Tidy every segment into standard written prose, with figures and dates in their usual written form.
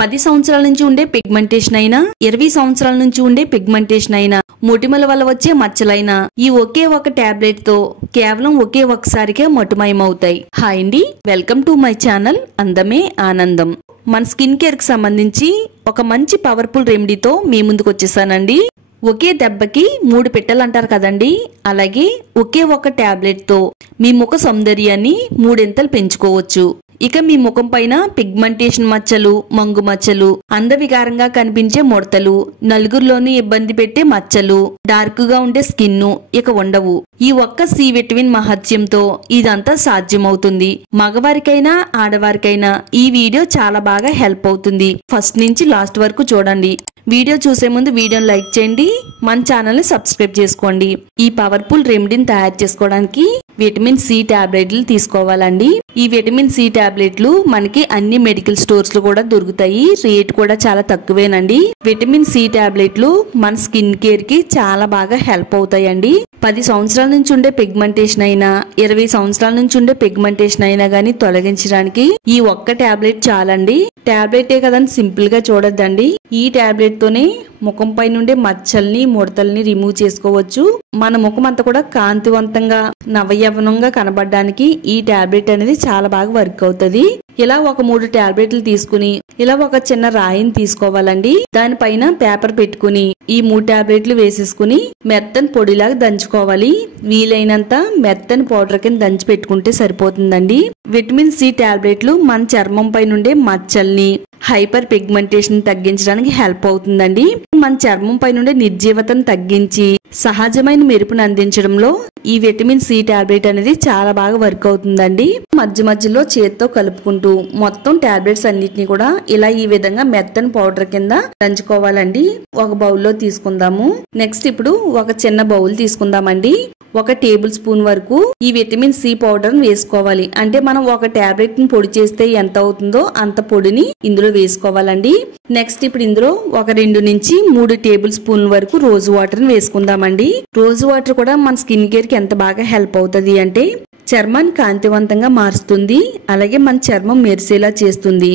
10 సంవత్సరాల నుంచి ఉండే పిగ్మెంటేషన్ అయినా 20 సంవత్సరాల నుంచి ఉండే పిగ్మెంటేషన్ అయినా మొటిమల వల్ల వచ్చే మచ్చలైనా ఈ ఒకే ఒక టాబ్లెట్ తో కేవలం ఒకే ఒకసారికే మటుమయమవుతాయి. హాయ్ అండి, వెల్కమ్ టు మై ఛానల్ అందమే ఆనందం. మన స్కిన్ కేర్ కి సంబంధించి ఒక మంచి పవర్ఫుల్ రెమెడీతో మీ ముందుకు వచ్చేసానండి. ఒకే దెబ్బకి 3 పిట్టలు అంటారు కదండి, అలాగే ఒకే ఒక టాబ్లెట్ తో మీ ముఖ సౌందర్యాన్ని 3 ఇంతలు పెంచుకోవచ్చు. ఇక మీ ముఖం పైన పిగ్మెంటేషన్ మచ్చలు, మంగు మచ్చలు, అందవికారంగా కనిపించే ముడతలు, నలుగురిలోని ఇబ్బంది పెట్టే మచ్చలు, డార్క్ గా ఉండే స్కిన్ ఇక ఉండవు. ఈ ఒక్క సి విటమిన్ మహత్యంతో ఇదంతా సాధ్యమవుతుంది. మగవారికైనా ఆడవారికైనా ఈ వీడియో చాలా బాగా హెల్ప్ అవుతుంది. ఫస్ట్ నుంచి లాస్ట్ వరకు చూడండి. వీడియో చూసే ముందు వీడియోని లైక్ చేయండి, మన ఛానల్ ని సబ్స్క్రైబ్ చేసుకోండి. ఈ పవర్ఫుల్ రెమెడీని తయారు చేసుకోవడానికి విటమిన్ సి టాబ్లెట్లు తీసుకోవాలండి. ఈ విటమిన్ సి టాబ్లెట్లు మనకి అన్ని మెడికల్ స్టోర్స్ లో కూడా దొరుకుతాయి. రేట్ కూడా చాలా తక్కువేనండి. విటమిన్ సి టాబ్లెట్లు మన స్కిన్ కేర్ కి చాలా బాగా హెల్ప్ అవుతాయండి. 10 సంవత్సరాల నుంచి ఉండే పిగ్మెంటేషన్ అయినా 20 సంవత్సరాల నుంచి ఉండే పిగ్మెంటేషన్ అయినా గానీ తొలగించడానికి ఈ ఒక్క టాబ్లెట్ చాలండి. టాబ్లెటే కదని సింపుల్ గా చూడొద్దండి. ఈ టాబ్లెట్ తోనే ముఖం పై నుండే మచ్చల్ని, ముడతల్ని రిమూవ్ చేసుకోవచ్చు. మన ముఖం అంతా కూడా కాంతివంతంగా, నవయవనంగా కనబడడానికి ఈ టాబ్లెట్ అనేది చాలా బాగా వర్క్ అవుతుంది. ఇలా ఒక 3 టాబ్లెట్లు తీసుకుని ఇలా ఒక చిన్న రాయిని తీసుకోవాలండి. దానిపైన పేపర్ పెట్టుకుని ఈ 3 టాబ్లెట్లు వేసేసుకుని మెత్తని పొడిలాగా దంచుకోవాలి. వీలైనంత మెత్తని పౌడర్ కింద దంచి పెట్టుకుంటే సరిపోతుందండి. విటమిన్ సి టాబ్లెట్లు మన చర్మం పై నుండే మచ్చల్ని, హైపర్ పిగ్మెంటేషన్ తగ్గించడానికి హెల్ప్ అవుతుందండి. మన చర్మం పై నుండి నిర్జీవతను తగ్గించి సహజమైన మెరుపును అందించడంలో ఈ విటమిన్ సి టాబ్లెట్ అనేది చాలా బాగా వర్క్ అవుతుందండి. మధ్య మధ్యలో చేతితో కలుపుకుంటూ మొత్తం టాబ్లెట్స్ అన్నిటిని కూడా ఇలా ఈ విధంగా మెత్తని పౌడర్ కింద దంచుకోవాలండి. ఒక బౌల్లో తీసుకుందాము. నెక్స్ట్ ఇప్పుడు ఒక చిన్న బౌల్ తీసుకుందామండి. 1 టేబుల్ స్పూన్ వరకు ఈ విటమిన్ సి పౌడర్ వేసుకోవాలి. అంటే మనం ఒక టాబ్లెట్ ని పొడి చేస్తే ఎంత అవుతుందో అంత పొడిని ఇందులో వేసుకోవాలండి. నెక్స్ట్ ఇప్పుడు ఇందులో ఒక 2 నుంచి 3 టేబుల్ స్పూన్ వరకు రోజు వాటర్ ని వేసుకుందామండి. రోజు వాటర్ కూడా మన స్కిన్ కేర్ కి ఎంత బాగా హెల్ప్ అవుతుంది అంటే చర్మాన్ని కాంతివంతంగా మారుస్తుంది. అలాగే మన చర్మం మెరిసేలా చేస్తుంది.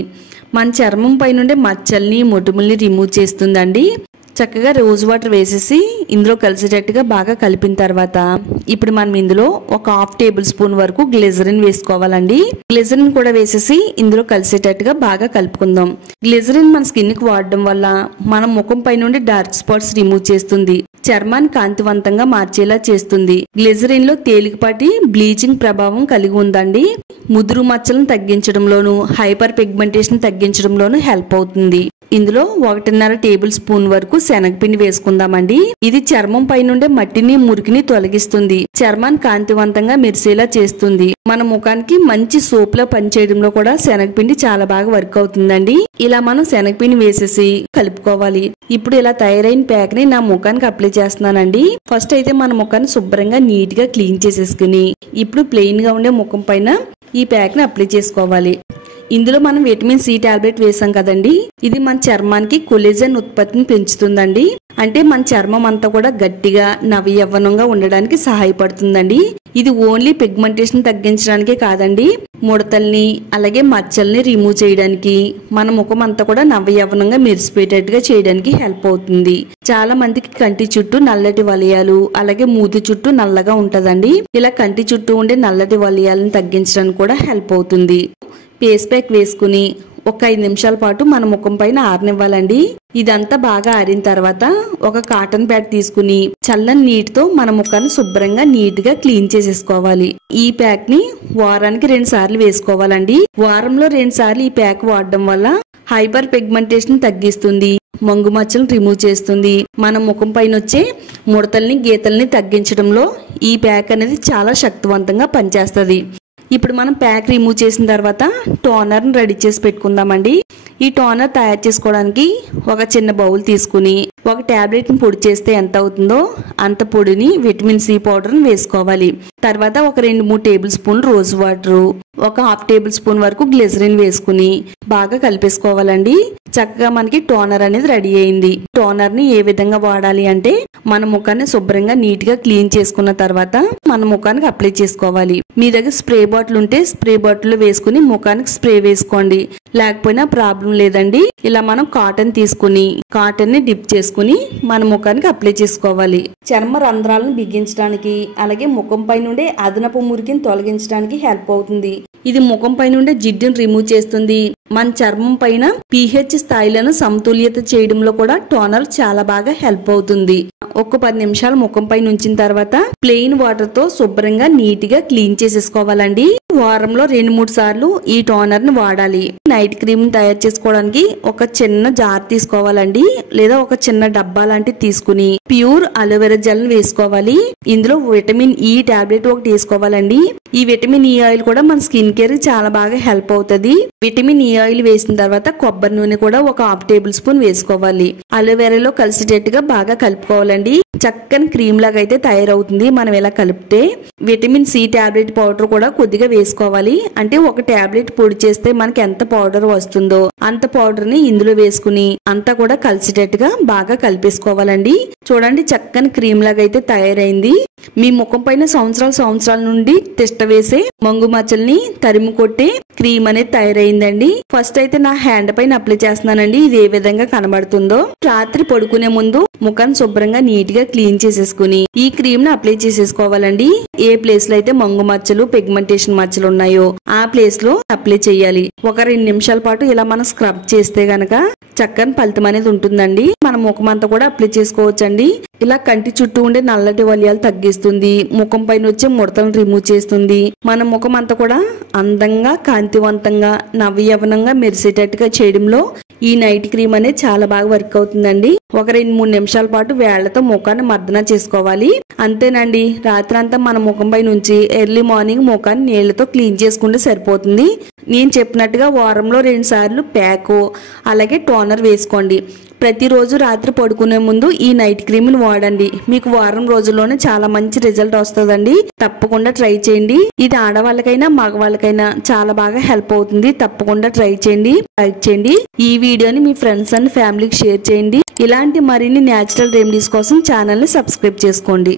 మన చర్మం పై నుండి మచ్చల్ని, మొటిమల్ని రిమూవ్ చేస్తుందండి. చక్కగా రోజ్ వాటర్ వేసేసి ఇందులో కలిసేటట్టుగా బాగా కలిపిన తర్వాత ఇప్పుడు మనం ఇందులో ఒక 1/2 టేబుల్ స్పూన్ వరకు గ్లిజరిన్ వేసుకోవాలండి. గ్లిజరిన్ కూడా వేసేసి ఇందులో కలిసేటట్టుగా బాగా కలుపుకుందాం. గ్లిజరిన్ మన స్కిన్ కి వాడడం వల్ల మన ముఖం పై నుండి డార్క్ స్పాట్స్ రిమూవ్ చేస్తుంది. చర్మాన్ని కాంతివంతంగా మార్చేలా చేస్తుంది. గ్లిజరిన్ లో తేలికపాటి బ్లీచింగ్ ప్రభావం కలిగి ఉందండి. ముదురు మచ్చలను తగ్గించడంలోను, హైపర్ పిగ్మెంటేషన్ తగ్గించడంలోను హెల్ప్ అవుతుంది. ఇందులో 1.5 టేబుల్ స్పూన్ వరకు శనగపిండి వేసుకుందామండి. ఇది చర్మం పై నుండే మట్టిని, మురికిని తొలగిస్తుంది. చర్మాన్ని కాంతివంతంగా మెరిసేలా చేస్తుంది. మన ముఖానికి మంచి సోప్ లా పనిచేయడంలో కూడా శనగపిండి చాలా బాగా వర్క్ అవుతుందండి. ఇలా మనం శనగపిండి వేసేసి కలుపుకోవాలి. ఇప్పుడు ఇలా తయారైన ప్యాక్ ని నా ముఖానికి అప్లై చేస్తున్నానండి. ఫస్ట్ అయితే మన ముఖాన్ని శుభ్రంగా నీట్ గా క్లీన్ చేసేసుకుని ఇప్పుడు ప్లెయిన్ గా ఉండే ముఖం పైన ఈ ప్యాక్ ని అప్లై చేసుకోవాలి. ఇందులో మనం విటమిన్ సి టాబ్లెట్ వేసాం కదండి, ఇది మన చర్మానికి కొలేజన్ ఉత్పత్తిని పెంచుతుందండి. అంటే మన చర్మం అంతా కూడా గట్టిగా, నవయవ్వనంగా ఉండడానికి సహాయపడుతుందండి. ఇది ఓన్లీ పిగ్మెంటేషన్ తగ్గించడానికే కాదండి, ముడతల్ని అలాగే మచ్చల్ని రిమూవ్ చేయడానికి, మన ముఖం అంతా కూడా నవయవ్వనంగా మెరిసిపోయేటట్టుగా చేయడానికి హెల్ప్ అవుతుంది. చాలా మందికి కంటి చుట్టూ నల్లటి వలయాలు, అలాగే మూతి చుట్టూ నల్లగా ఉంటదండి. ఇలా కంటి చుట్టూ ఉండే నల్లటి వలయాలను తగ్గించడానికి కూడా హెల్ప్ అవుతుంది. ఫేస్ ప్యాక్ వేసుకుని ఒక 5 నిమిషాల పాటు మన ముఖం పైన ఆరనివ్వాలండి. ఇదంతా బాగా ఆరిన తర్వాత ఒక కాటన్ ప్యాడ్ తీసుకుని చల్లని నీటితో మన ముఖాన్ని శుభ్రంగా నీట్ గా క్లీన్ చేసేసుకోవాలి. ఈ ప్యాక్ ని వారానికి 2 సార్లు వేసుకోవాలండి. వారంలో 2 సార్లు ఈ ప్యాక్ వాడడం వల్ల హైపర్ పిగ్మెంటేషన్ తగ్గిస్తుంది, మంగు మచ్చలను రిమూవ్ చేస్తుంది. మన ముఖం పైన వచ్చే ముడతల్ని, గీతల్ని తగ్గించడంలో ఈ ప్యాక్ అనేది చాలా శక్తివంతంగా పనిచేస్తుంది. ఇప్పుడు మనం ప్యాక్ రిమూవ్ చేసిన తర్వాత టోనర్ ని రెడీ చేసి పెట్టుకుందామండి. ఈ టోనర్ తయారు చేసుకోవడానికి ఒక చిన్న బౌల్ తీసుకుని ఒక టాబ్లెట్ ని పొడి చేస్తే ఎంత అవుతుందో అంత పొడిని విటమిన్ సి పౌడర్ వేసుకోవాలి. తర్వాత ఒక 2-3 టేబుల్ స్పూన్ రోజ్ వాటర్, ఒక 1/2 టేబుల్ స్పూన్ వరకు గ్లిజరిన్ వేసుకుని బాగా కలిపేసుకోవాలండి. చక్కగా మనకి టోనర్ అనేది రెడీ అయింది. టోనర్ ని ఏ విధంగా వాడాలి అంటే మన ముఖాన్ని శుభ్రంగా నీట్ గా క్లీన్ చేసుకున్న తర్వాత మన ముఖానికి అప్లై చేసుకోవాలి. మీ దగ్గర స్ప్రే బాటిల్ ఉంటే స్ప్రే బాటిల్ వేసుకుని ముఖానికి స్ప్రే వేసుకోండి. లేకపోయినా ప్రాబ్లం లేదండి. ఇలా మనం కాటన్ తీసుకుని కాటన్ ని డిప్ చేసుకుని మన ముఖానికి అప్లై చేసుకోవాలి. చర్మ రంధ్రాలను బిగించడానికి అలాగే ముఖం పై నుండి అదనపు మురికిని తొలగించడానికి హెల్ప్ అవుతుంది. ఇది ముఖం పై నుండి జిడ్డును రిమూవ్ చేస్తుంది. మన చర్మం పైన pH స్థాయిలను సమతుల్యత చేయడంలో కూడా టోనర్ చాలా బాగా హెల్ప్ అవుతుంది. ఒక 10 నిమిషాలు ముఖం పైన ఉంచిన తర్వాత ప్లెయిన్ వాటర్ తో శుభ్రంగా నీట్ గా క్లీన్ చేసేసుకోవాలండి. వారంలో 2-3 సార్లు ఈ టోనర్ ని వాడాలి. నైట్ క్రీమ్ తయారు చేసుకోవడానికి ఒక చిన్న జార్ తీసుకోవాలండి, లేదా ఒక చిన్న డబ్బా లాంటిది తీసుకుని ప్యూర్ అలోవెరా జెల్ వేసుకోవాలి. ఇందులో విటమిన్ ఈ టాబ్లెట్ ఒకటి వేసుకోవాలండి. ఈ విటమిన్ ఈ ఆయిల్ కూడా మన స్కిన్ కేర్ చాలా బాగా హెల్ప్ అవుతుంది. విటమిన్ ఈ ఆయిల్ వేసిన తర్వాత కొబ్బరి నూనె కూడా ఒక 1/2 టేబుల్ స్పూన్ వేసుకోవాలి. అలోవెరాలో కలిసేటట్టుగా బాగా కలుపుకోవాలండి. చక్కని క్రీమ్ లాగా అయితే తయారవుతుంది మనం ఇలా కలిపితే. విటమిన్ సి టాబ్లెట్ పౌడర్ కూడా కొద్దిగా వేసుకోవాలి. అంటే ఒక టాబ్లెట్ పొడి చేస్తే మనకి ఎంత పౌడర్ వస్తుందో అంత పౌడర్ ని ఇందులో వేసుకుని అంతా కూడా కలిసేటట్టుగా బాగా కలిపేసుకోవాలండి. చూడండి చక్కని క్రీమ్ లాగా అయితే తయారైంది. మీ ముఖం పైన సంవత్సరాల నుండి తిష్ట వేసే మంగు మచ్చల్ని తరిమి కొట్టే క్రీమ్ అనేది తయారైందండి. ఫస్ట్ అయితే నా హ్యాండ్ పైన అప్లై చేస్తున్నానండి. ఇది ఏ విధంగా కనబడుతుందో. రాత్రి పడుకునే ముందు ముఖాన్ని శుభ్రంగా నీట్ గా క్లీన్ చేసేసుకుని ఈ క్రీమ్ ని అప్లై చేసేసుకోవాలండి. ఏ ప్లేస్ లో అయితే మంగు మచ్చలు పిగ్మెంటేషన్ మచ్చలు ఉన్నాయో ఆ ప్లేస్ లో అప్లై చేయాలి. ఒక 2 నిమిషాల పాటు ఇలా మనం స్క్రబ్ చేస్తే గనక చక్కని ఫలితం అనేది ఉంటుందండి. మన ముఖం అంతా కూడా అప్లై చేసుకోవచ్చండి. ఇలా కంటి చుట్టూ ఉండే నల్లటి వలయాలు తగ్గిస్తుంది. ముఖం పైన వచ్చే ముడతలను రిమూవ్ చేస్తుంది. మన ముఖం అంతా కూడా అందంగా కాంతివంతంగా నవయవనంగా మెరిసేటట్టుగా చేయడంలో ఈ నైట్ క్రీమ్ అనేది చాలా బాగా వర్క్ అవుతుందండి. ఒక 2-3 నిమిషాల పాటు వేళ్లతో ముఖాన్ని మర్దన చేసుకోవాలి. అంతేనండి. రాత్రి అంతా మన ముఖం పై నుంచి ఎర్లీ మార్నింగ్ ముఖాన్ని నీళ్లతో క్లీన్ చేసుకుంటే సరిపోతుంది. నేను చెప్పినట్టుగా వారంలో 2 సార్లు ప్యాక్ అలాగే టోనర్ వేసుకోండి. ప్రతిరోజు రాత్రి పడుకునే ముందు ఈ నైట్ క్రీమ్ ని వాడండి. మీకు వారం రోజుల్లోనే చాలా మంచి రిజల్ట్ వస్తుందండి. తప్పకుండా ట్రై చేయండి. ఇది ఆడవాళ్ళకైనా మగవాళ్ళకైనా చాలా బాగా హెల్ప్ అవుతుంది. తప్పకుండా ట్రై చేయండి. లైక్ చేయండి. ఈ వీడియోని మీ ఫ్రెండ్స్ అండ్ ఫ్యామిలీకి షేర్ చేయండి. ఇలాంటి మరిన్ని న్యాచురల్ రెమెడీస్ కోసం ఛానల్ ని సబ్స్క్రైబ్ చేసుకోండి.